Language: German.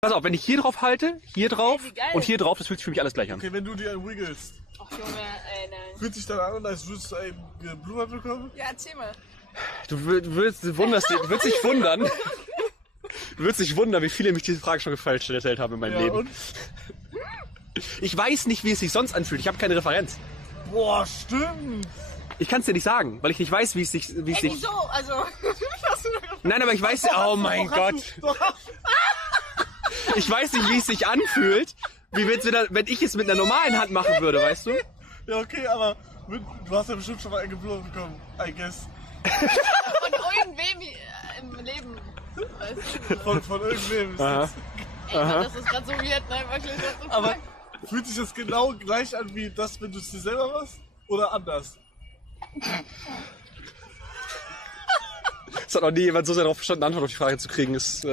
Pass auf, wenn ich hier drauf halte, hier drauf Ey, wie geil. und hier drauf, das fühlt sich für mich alles gleich an. Okay, wenn du dir einen wiggelst, Ach Junge, ey, nein. fühlt sich dann an, als würdest du einen Blubber bekommen? Ja, erzähl mal. Du würdest dich wundern. Du würdest dich wundern, wie viele mich diese Frage schon falsch gestellt haben in meinem Leben. Und? Ich weiß nicht, wie es sich sonst anfühlt. Ich habe keine Referenz. Boah, stimmt. Ich kann es dir nicht sagen, weil ich nicht weiß, wie es sich... Ey, wieso? Also, Nein, aber ich weiß... Oh mein Gott. Ich weiß nicht, wie es sich anfühlt, wenn ich es mit einer normalen Hand machen würde, weißt du? Ja, okay, aber du hast ja bestimmt schon mal einen Blubber bekommen, I guess. von irgendwem im Leben. Weißt du? Von irgendwem. Aha. Ey, Mann, das ist gerade so weird, ne? Wirklich. Aber fühlt sich das genau gleich an wie das, wenn du es dir selber machst? Oder anders? Es hat noch nie jemand so sehr darauf verstanden, eine Antwort auf die Frage zu kriegen. Ist